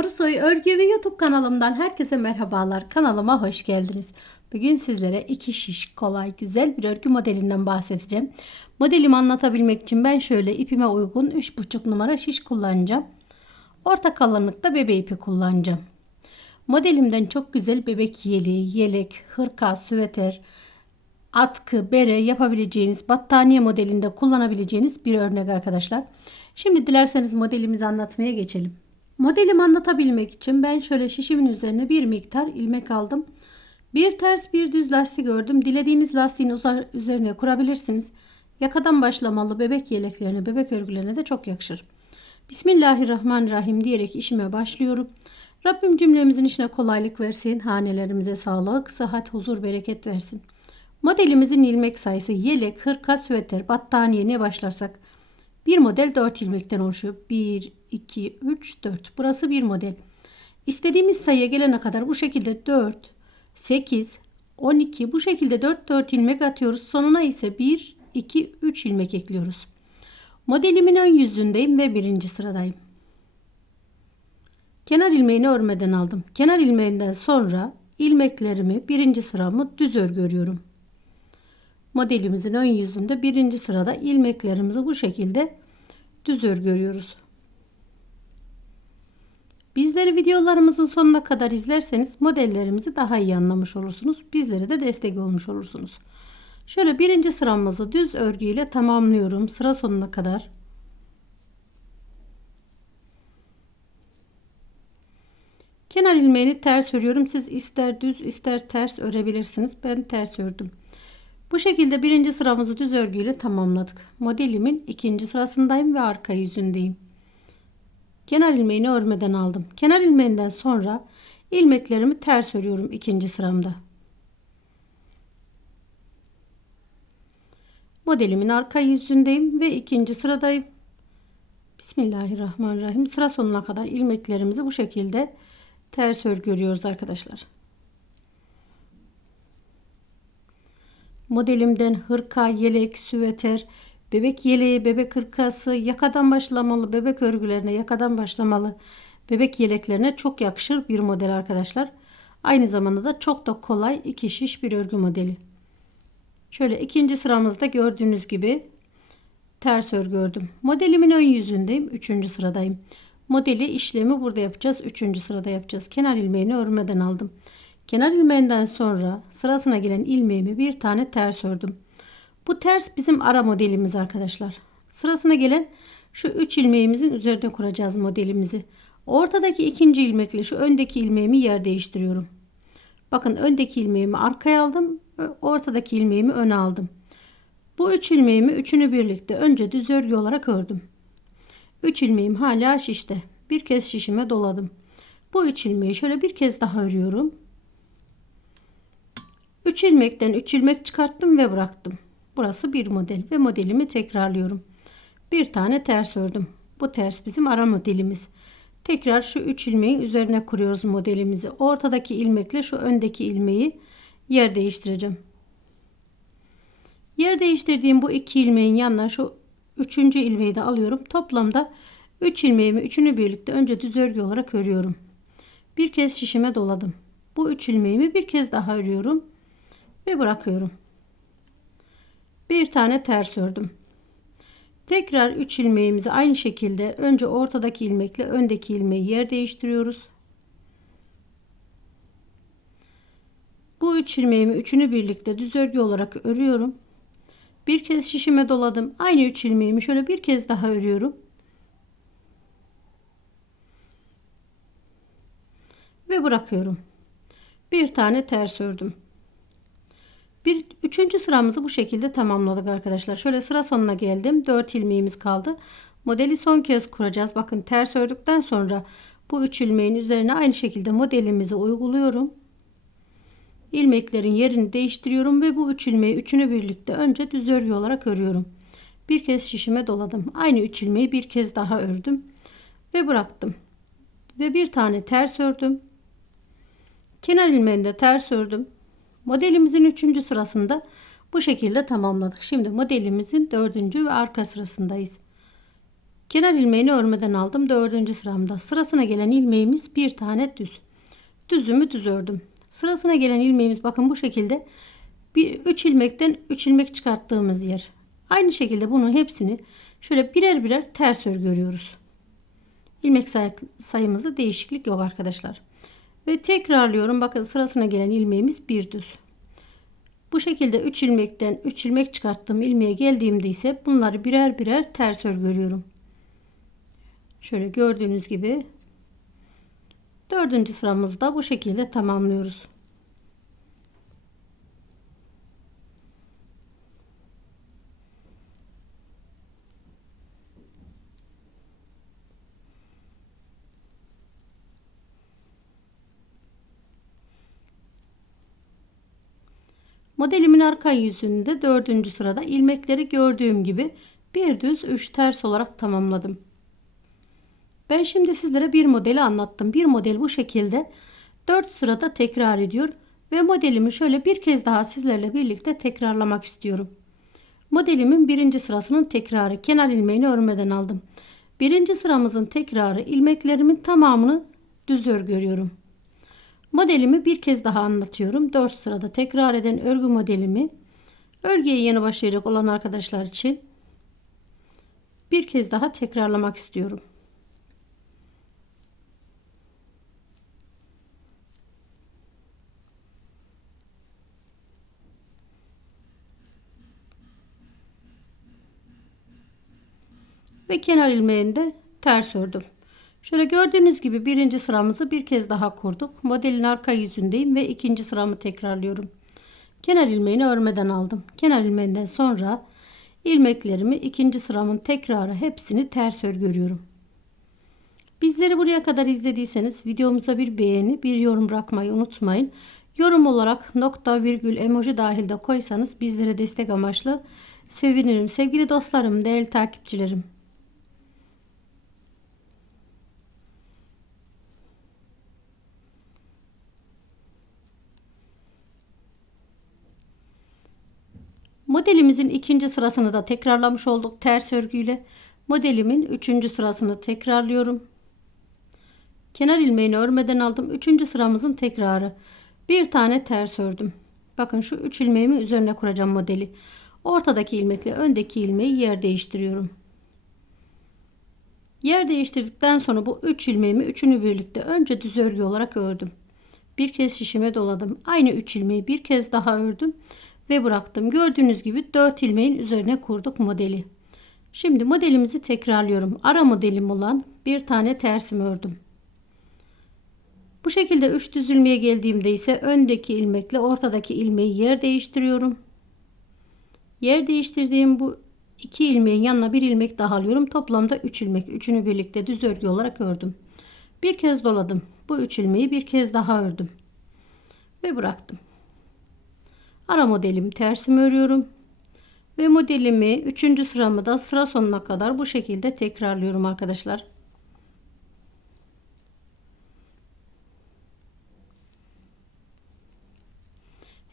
Arısoy Örgü ve YouTube kanalımdan herkese merhabalar. Kanalıma hoş geldiniz. Bugün sizlere iki şiş kolay güzel bir örgü modelinden bahsedeceğim. Modelimi anlatabilmek için ben şöyle ipime uygun 3,5 numara şiş kullanacağım. Orta kalınlıkta bebe ipi kullanacağım. Modelimden çok güzel bebek yeleği, yelek, hırka, süveter, atkı, bere yapabileceğiniz battaniye modelinde kullanabileceğiniz bir örnek arkadaşlar. Şimdi dilerseniz modelimizi anlatmaya geçelim. Modelimi anlatabilmek için ben şöyle şişimin üzerine bir miktar ilmek aldım. Bir ters bir düz lastik ördüm. Dilediğiniz lastiğin üzerine kurabilirsiniz. Yakadan başlamalı bebek yeleklerine, bebek örgülerine de çok yakışır. Bismillahirrahmanirrahim diyerek işime başlıyorum. Rabbim cümlemizin işine kolaylık versin. Hanelerimize sağlık, sıhhat, huzur, bereket versin. Modelimizin ilmek sayısı yelek, hırka, süveter, battaniye ne başlarsak bir model 4 ilmekten oluşuyor. 1, 2, 3, 4. Burası bir model. İstediğimiz sayıya gelene kadar bu şekilde 4, 8, 12 bu şekilde 4 4 ilmek atıyoruz. Sonuna ise 1, 2, 3 ilmek ekliyoruz. Modelimin ön yüzündeyim ve birinci sıradayım. Kenar ilmeğini örmeden aldım. Kenar ilmeğinden sonra ilmeklerimi birinci sıramı düz örgü örüyorum. Modelimizin ön yüzünde birinci sırada ilmeklerimizi bu şekilde düz örgü örüyoruz. Bizleri videolarımızın sonuna kadar izlerseniz modellerimizi daha iyi anlamış olursunuz. Bizlere de destek olmuş olursunuz. Şöyle birinci sıramızı düz örgü ile tamamlıyorum. Sıra sonuna kadar. Kenar ilmeğini ters örüyorum. Siz ister düz ister ters örebilirsiniz. Ben ters ördüm. Bu şekilde birinci sıramızı düz örgüyle tamamladık. Modelimin ikinci sırasındayım ve arka yüzündeyim. Kenar ilmeğini örmeden aldım. Kenar ilmeğinden sonra ilmeklerimi ters örüyorum ikinci sıramda. Modelimin arka yüzündeyim ve ikinci sıradayım. Bismillahirrahmanirrahim. Sıra sonuna kadar ilmeklerimizi bu şekilde ters örgü örüyoruz arkadaşlar. Modelimden hırka, yelek, süveter, bebek yeleği, bebek hırkası, yakadan başlamalı bebek örgülerine, yakadan başlamalı bebek yeleklerine çok yakışır bir model arkadaşlar. Aynı zamanda da çok da kolay iki şiş bir örgü modeli. Şöyle ikinci sıramızda gördüğünüz gibi ters örgü ördüm. Modelimin ön yüzündeyim. Üçüncü sıradayım. Modeli işlemi burada yapacağız. Üçüncü sırada yapacağız. Kenar ilmeğini örmeden aldım. Kenar ilmeğinden sonra sırasına gelen ilmeğimi bir tane ters ördüm. Bu ters bizim ara modelimiz arkadaşlar. Sırasına gelen şu 3 ilmeğimizin üzerine kuracağız modelimizi. Ortadaki ikinci ilmekle şu öndeki ilmeğimi yer değiştiriyorum. Bakın öndeki ilmeğimi arkaya aldım. Ortadaki ilmeğimi öne aldım. Bu 3 ilmeğimi üçünü birlikte önce düz örgü olarak ördüm. 3 ilmeğim hala şişte. Bir kez şişime doladım. Bu 3 ilmeği şöyle bir kez daha örüyorum. 3 ilmekten 3 ilmek çıkarttım ve bıraktım. Burası bir model ve modelimi tekrarlıyorum. Bir tane ters ördüm. Bu ters bizim ara modelimiz. Tekrar şu 3 ilmeğin üzerine kuruyoruz modelimizi. Ortadaki ilmekle şu öndeki ilmeği yer değiştireceğim. Yer değiştirdiğim bu iki ilmeğin yanına şu üçüncü ilmeği de alıyorum. Toplamda 3 ilmeğimi üçünü birlikte önce düz örgü olarak örüyorum. Bir kez şişime doladım. Bu 3 ilmeğimi bir kez daha örüyorum ve bırakıyorum. Bir tane ters ördüm. Tekrar 3 ilmeğimizi aynı şekilde önce ortadaki ilmekle öndeki ilmeği yer değiştiriyoruz. Bu 3 ilmeğimi üçünü birlikte düz örgü olarak örüyorum. Bir kez şişime doladım. Aynı 3 ilmeğimi şöyle bir kez daha örüyorum. Ve bırakıyorum. Bir tane ters ördüm. Bir üçüncü sıramızı bu şekilde tamamladık arkadaşlar. Şöyle sıra sonuna geldim. 4 ilmeğimiz kaldı. Modeli son kez kuracağız. Bakın ters ördükten sonra bu 3 ilmeğin üzerine aynı şekilde modelimizi uyguluyorum. İlmeklerin yerini değiştiriyorum ve bu 3 ilmeği üçünü birlikte önce düz örgü olarak örüyorum. Bir kez şişime doladım. Aynı 3 ilmeği bir kez daha ördüm ve bıraktım. Ve bir tane ters ördüm. Kenar ilmeğinde ters ördüm. Modelimizin 3. sırasında bu şekilde tamamladık. Şimdi modelimizin 4. ve arka sırasındayız. Kenar ilmeğini örmeden aldım. Dördüncü sıramda. Sırasına gelen ilmeğimiz bir tane düz. Düzümü düz ördüm. Sırasına gelen ilmeğimiz bakın bu şekilde. Bir 3 ilmekten 3 ilmek çıkarttığımız yer. Aynı şekilde bunu hepsini şöyle birer birer ters örgü örüyoruz. İlmek say- sayımızda değişiklik yok arkadaşlar. Ve tekrarlıyorum. Bakın sırasına gelen ilmeğimiz bir düz. Bu şekilde 3 ilmekten 3 ilmek çıkarttığım ilmeğe geldiğimde ise bunları birer birer ters örgü örüyorum. Şöyle gördüğünüz gibi dördüncü sıramızda bu şekilde tamamlıyoruz. Modelimin arka yüzünde dördüncü sırada ilmekleri gördüğüm gibi bir düz üç ters olarak tamamladım. Ben şimdi sizlere bir modeli anlattım. Bir model bu şekilde 4 sırada tekrar ediyor ve modelimi şöyle bir kez daha sizlerle birlikte tekrarlamak istiyorum. Modelimin birinci sırasının tekrarı kenar ilmeğini örmeden aldım. Birinci sıramızın tekrarı ilmeklerimin tamamını düz örgü örüyorum. Modelimi bir kez daha anlatıyorum. 4 sırada tekrar eden örgü modelimi örgüye yeni başlayacak olan arkadaşlar için bir kez daha tekrarlamak istiyorum. Ve kenar ilmeğini de ters ördüm. Şöyle gördüğünüz gibi birinci sıramızı bir kez daha kurduk. Modelin arka yüzündeyim ve ikinci sıramı tekrarlıyorum. Kenar ilmeğini örmeden aldım. Kenar ilmeğinden sonra ilmeklerimi ikinci sıramın tekrarı hepsini ters örgü. Bizleri buraya kadar izlediyseniz videomuza bir beğeni, bir yorum bırakmayı unutmayın. Yorum olarak nokta, virgül, emoji dahil de koysanız bizlere destek amaçlı sevinirim. Sevgili dostlarım, değerli takipçilerim. Modelimizin ikinci sırasını da tekrarlamış olduk ters örgüyle. Modelimin üçüncü sırasını tekrarlıyorum. Kenar ilmeğini örmeden aldım. Üçüncü sıramızın tekrarı. Bir tane ters ördüm. Bakın şu üç ilmeğimi üzerine kuracağım modeli. Ortadaki ilmekle öndeki ilmeği yer değiştiriyorum. Yer değiştirdikten sonra bu üç ilmeğimi üçünü birlikte önce düz örgü olarak ördüm. Bir kez şişime doladım. Aynı üç ilmeği bir kez daha ördüm ve bıraktım. Gördüğünüz gibi 4 ilmeğin üzerine kurduk modeli. Şimdi modelimizi tekrarlıyorum. Ara modelim olan bir tane tersimi ördüm. Bu şekilde 3 düz ilmeğe geldiğimde ise öndeki ilmekle ortadaki ilmeği yer değiştiriyorum. Yer değiştirdiğim bu iki ilmeğin yanına bir ilmek daha alıyorum. Toplamda 3 ilmek. Üçünü birlikte düz örgü olarak ördüm. Bir kez doladım. Bu 3 ilmeği bir kez daha ördüm. Ve bıraktım. Ara modelimi tersimi örüyorum. Ve modelimi 3. sıramı da sıra sonuna kadar bu şekilde tekrarlıyorum arkadaşlar.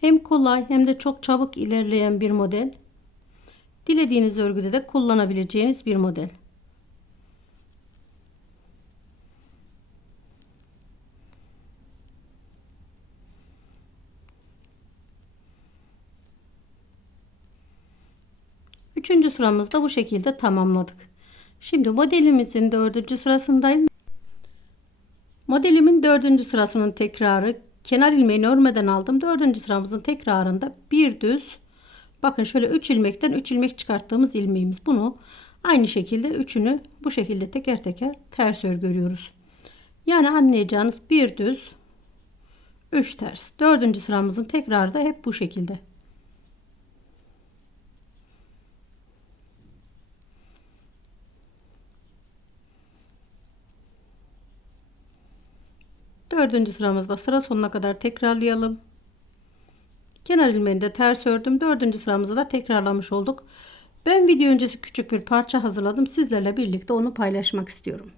Hem kolay hem de çok çabuk ilerleyen bir model. Dilediğiniz örgüde de kullanabileceğiniz bir model. Üçüncü sıramızda bu şekilde tamamladık. Şimdi modelimizin dördüncü sırasındayım. Modelimin dördüncü sırasının tekrarı kenar ilmeğini örmeden aldım. Dördüncü sıramızın tekrarında bir düz bakın şöyle 3 ilmekten 3 ilmek çıkarttığımız ilmeğimiz. Bunu aynı şekilde üçünü bu şekilde teker teker ters örgü örüyoruz. Yani anlayacağınız bir düz 3 ters. Dördüncü sıramızın tekrarı da hep bu şekilde. Dördüncü sıramızda sıra sonuna kadar tekrarlayalım. Kenar ilmeğini de ters ördüm. Dördüncü sıramızı da tekrarlamış olduk. Ben video öncesi küçük bir parça hazırladım. Sizlerle birlikte onu paylaşmak istiyorum.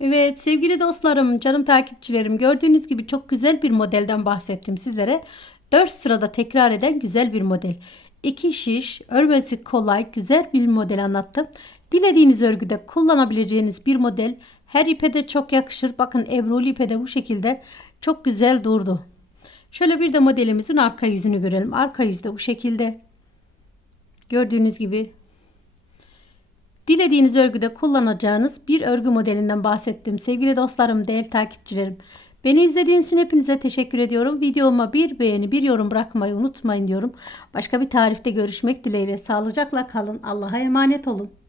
Evet sevgili dostlarım, canım takipçilerim gördüğünüz gibi çok güzel bir modelden bahsettim sizlere. 4 sırada tekrar eden güzel bir model. 2 şiş, örmesi kolay, güzel bir model anlattım. Dilediğiniz örgüde kullanabileceğiniz bir model. Her ipe de çok yakışır. Bakın ebruli ipe de bu şekilde çok güzel durdu. Şöyle bir de modelimizin arka yüzünü görelim. Arka yüzde bu şekilde. Gördüğünüz gibi. Dilediğiniz örgüde kullanacağınız bir örgü modelinden bahsettim. Sevgili dostlarım, değerli takipçilerim. Beni izlediğiniz için hepinize teşekkür ediyorum. Videoma bir beğeni, bir yorum bırakmayı unutmayın diyorum. Başka bir tarifte görüşmek dileğiyle. Sağlıcakla kalın. Allah'a emanet olun.